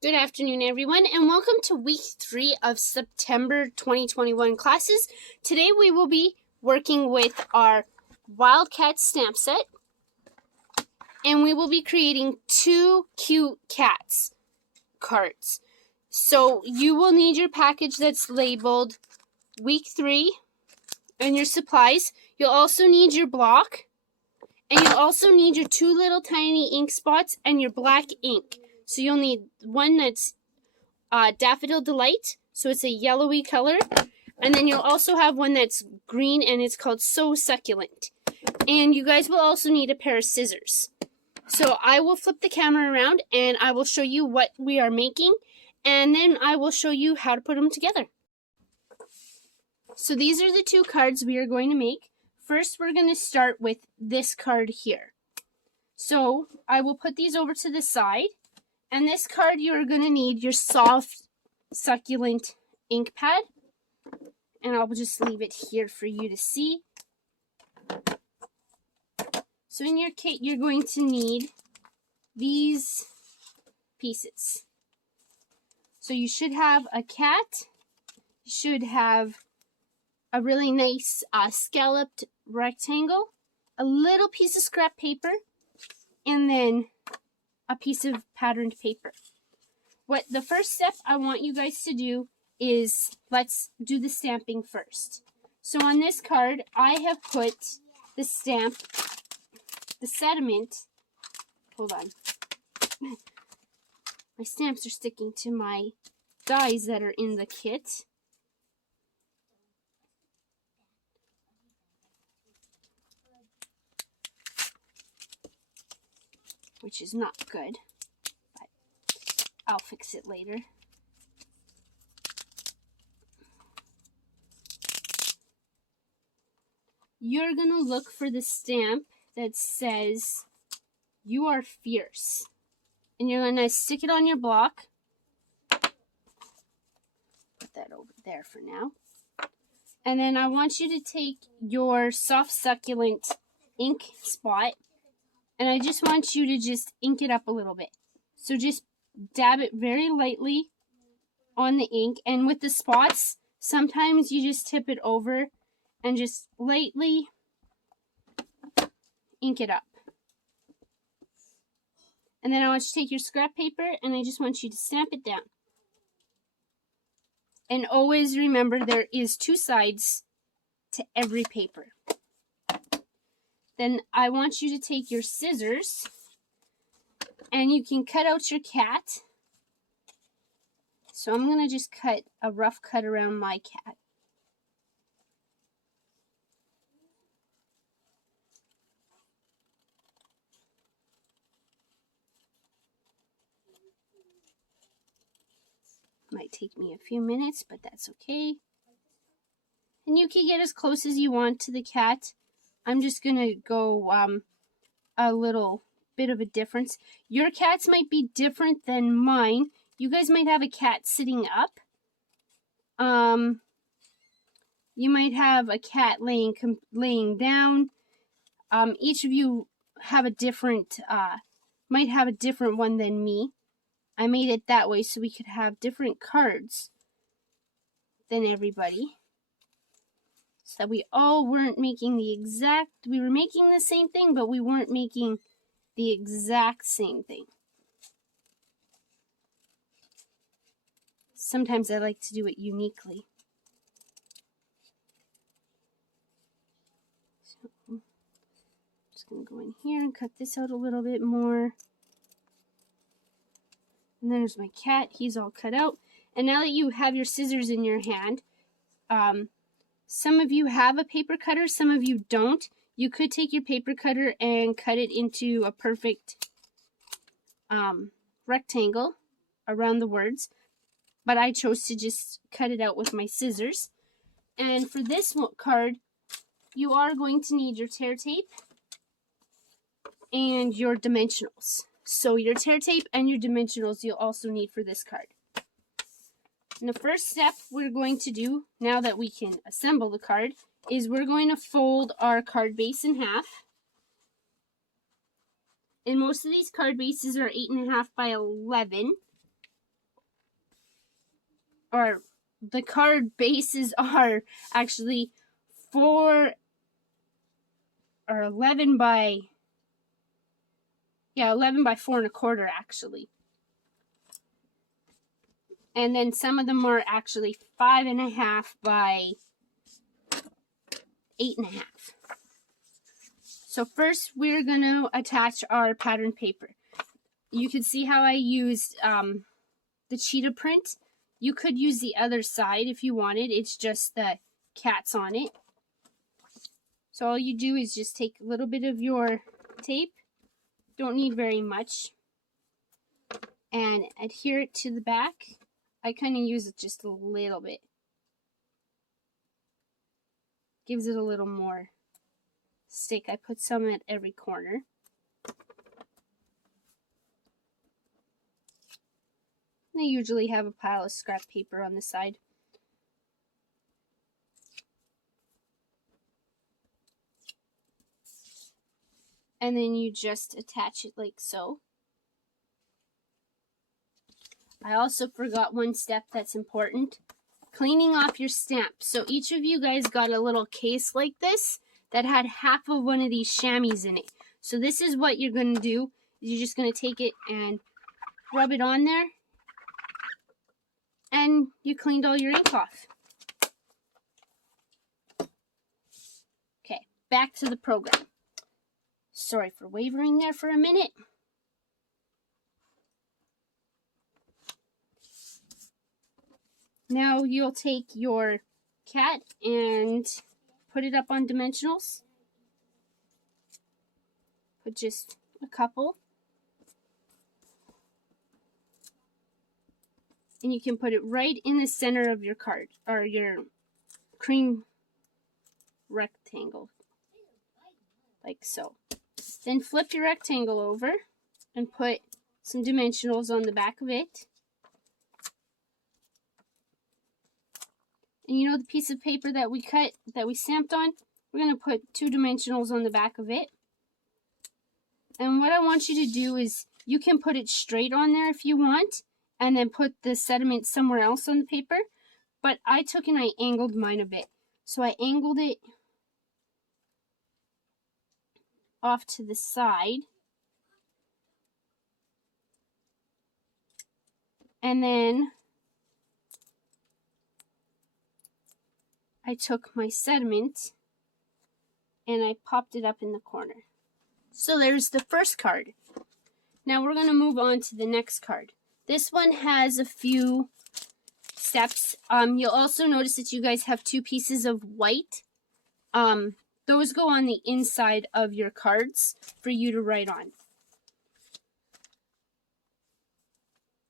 Good afternoon, everyone, and welcome to week 3 of September 2021 classes. Today we will be working with our Wildcat stamp set, and we will be creating 2 cute cats cards. So you will need your package that's labeled week 3 and your supplies. You'll also need your block, and you'll also need your 2 little tiny ink spots and your black ink. So you'll need one that's Daffodil Delight, so it's a yellowy color, and then you'll also have one that's green and it's called So Succulent. And you guys will also need a pair of scissors. So I will flip the camera around and I will show you what we are making, and then I will show you how to put them together. So these are the 2 cards we are going to make. First, we're going to start with this card here. So I will put these over to the side. And this card, you're going to need your soft, succulent ink pad. And I'll just leave it here for you to see. So in your kit, you're going to need these pieces. So you should have a cat. You should have a really nice scalloped rectangle, a little piece of scrap paper, and then a piece of patterned paper. The first step I want you guys to do is let's do the stamping first. So on this card, I have put the stamp, the sediment. Hold on. My stamps are sticking to my dies that are in the kit. Which is not good, but I'll fix it later. You're going to look for the stamp that says, "You are fierce." And you're going to stick it on your block. Put that over there for now. And then I want you to take your soft succulent ink spot, and I just want you to just ink it up a little bit. So just dab it very lightly on the ink. And with the spots, sometimes you just tip it over and just lightly ink it up. And then I want you to take your scrap paper and I just want you to stamp it down. And always remember there is 2 sides to every paper. Then I want you to take your scissors and you can cut out your cat. So I'm going to just cut a rough cut around my cat. Might take me a few minutes, but that's okay. And you can get as close as you want to the cat. I'm just going to go a little bit of a difference. Your cats might be different than mine. You guys might have a cat sitting up. You might have a cat laying down. Each of you have a different, might have a different one than me. I made it that way so we could have different cards than everybody. So that we all weren't making we were making the same thing, but we weren't making the exact same thing. Sometimes I like to do it uniquely. So I'm just going to go in here and cut this out a little bit more. And there's my cat. He's all cut out. And now that you have your scissors in your hand, some of you have a paper cutter, some of you don't. You could take your paper cutter and cut it into a perfect rectangle around the words. But I chose to just cut it out with my scissors. And for this card, you are going to need your tear tape and your dimensionals. So your tear tape and your dimensionals you'll also need for this card. And the first step we're going to do, now that we can assemble the card, is we're going to fold our card base in half. And most of these card bases are 8.5 by 11. or the card bases are actually 4 or 11 by 4 1/4 actually. And then some of them are actually 5 1/2 by 8 1/2. So first we're going to attach our pattern paper. You can see how I used the cheetah print. You could use the other side if you wanted. It's just the cats on it. So all you do is just take a little bit of your tape. Don't need very much. And adhere it to the back. I kind of use it just a little bit. Gives it a little more stick. I put some at every corner. They usually have a pile of scrap paper on the side. And then you just attach it like so. I also forgot one step that's important. Cleaning off your stamp. So each of you guys got a little case like this that had half of one of these chamois in it. So this is what you're going to do. You're just going to take it and rub it on there. And you cleaned all your ink off. Okay, back to the program. Sorry for wavering there for a minute. Now you'll take your cat and put it up on dimensionals. Put just a couple. And you can put it right in the center of your card, or your cream rectangle, like so. Then flip your rectangle over and put some dimensionals on the back of it. And you know the piece of paper that we cut, that we stamped on? We're going to put 2 dimensionals on the back of it. And what I want you to do is, you can put it straight on there if you want, and then put the sediment somewhere else on the paper. But I took and I angled mine a bit. So I angled it off to the side. And then I took my sediment and I popped it up in the corner. So there's the first card. Now we're going to move on to the next card. This one has a few steps. You'll also notice that you guys have 2 pieces of white. Those go on the inside of your cards for you to write on.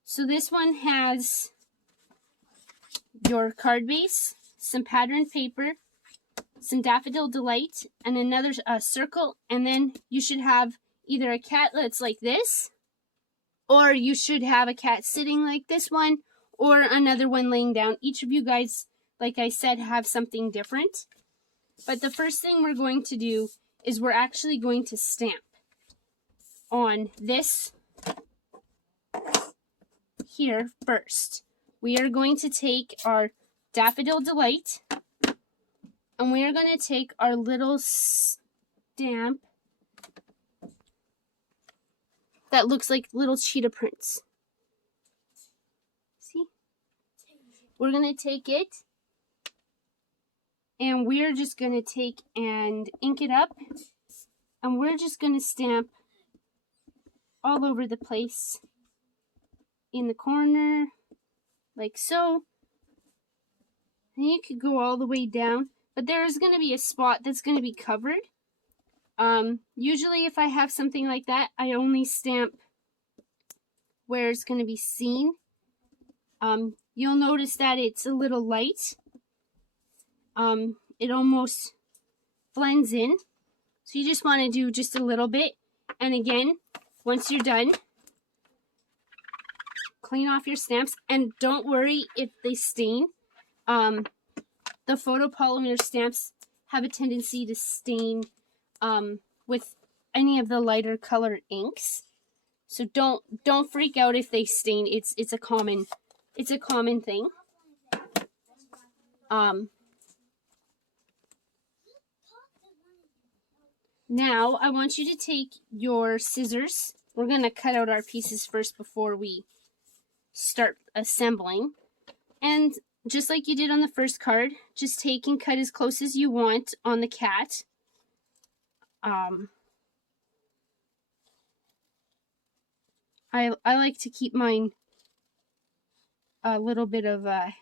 So this one has your card base, some pattern paper, some Daffodil Delight, and another circle, and then you should have either a cat that's like this, or you should have a cat sitting like this one, or another one laying down. Each of you guys, like I said, have something different. But the first thing we're going to do is we're actually going to stamp on this here first. We are going to take our Daffodil Delight, and we are going to take our little stamp that looks like little cheetah prints. See? We're going to take it, and we're just going to take and ink it up, and we're just going to stamp all over the place in the corner, like so. And you could go all the way down, but there is going to be a spot that's going to be covered. Usually if I have something like that, I only stamp where it's going to be seen. You'll notice that it's a little light. It almost blends in. So you just want to do just a little bit. And again, once you're done, clean off your stamps. And don't worry if they stain. The photopolymer stamps have a tendency to stain with any of the lighter colored inks. So don't freak out if they stain. It's a common thing. Now I want you to take your scissors. We're going to cut out our pieces first before we start assembling. And just like you did on the first card, just take and cut as close as you want on the cat. I like to keep mine a little bit of a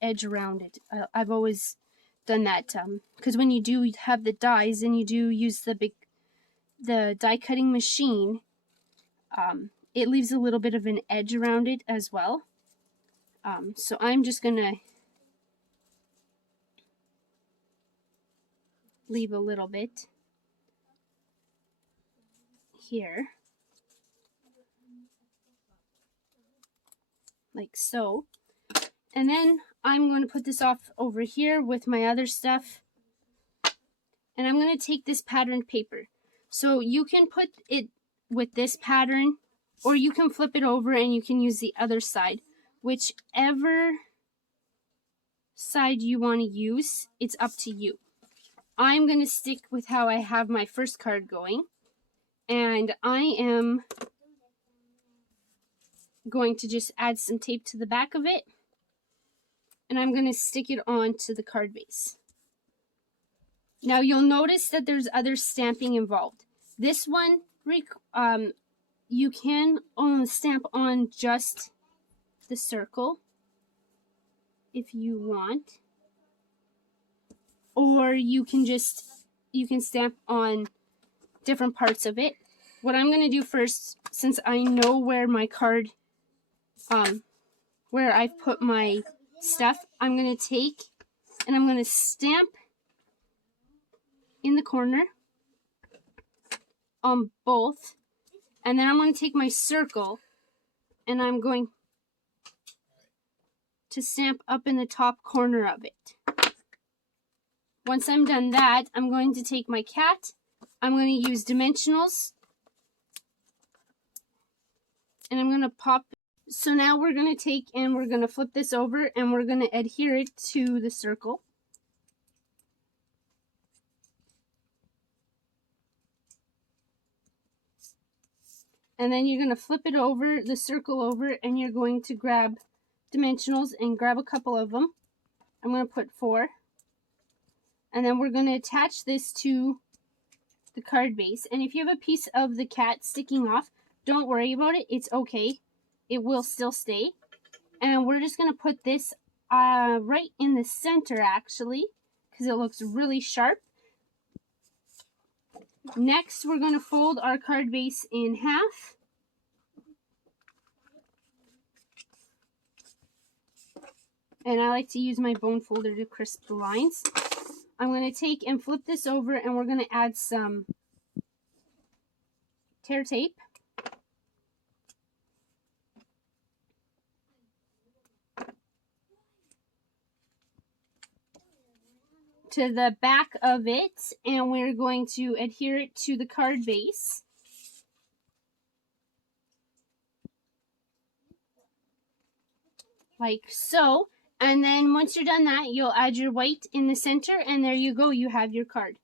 edge around it. I've always done that because when you do have the dies and you do use the die cutting machine, it leaves a little bit of an edge around it as well. So I'm just gonna leave a little bit here, like so. And then I'm going to put this off over here with my other stuff. And I'm going to take this patterned paper. So you can put it with this pattern, or you can flip it over and you can use the other side. Whichever side you want to use, it's up to you. I'm going to stick with how I have my first card going. And I am going to just add some tape to the back of it. And I'm going to stick it onto the card base. Now you'll notice that there's other stamping involved. This one, you can only stamp on just the circle if you want. Or you can stamp on different parts of it. What I'm going to do first, since I know where my card, where I've put my stuff, I'm going to take and I'm going to stamp in the corner on both, and then I'm going to take my circle and I'm going to stamp up in the top corner of it. Once I'm done that, I'm going to take my cat, I'm going to use dimensionals, and I'm going to pop. So now we're going to take and we're going to flip this over and we're going to adhere it to the circle. And then you're going to flip it over, the circle over, and you're going to grab dimensionals and grab a couple of them. I'm going to put 4. And then we're going to attach this to the card base. And if you have a piece of the cat sticking off, don't worry about it. It's okay. It will still stay. And we're just going to put this right in the center, actually, because it looks really sharp. Next, we're going to fold our card base in half. And I like to use my bone folder to crisp the lines. I'm going to take and flip this over and we're going to add some tear tape. To the back of it, and we're going to adhere it to the card base. Like so. And then once you're done that, you'll add your white in the center, and there you go, you have your card.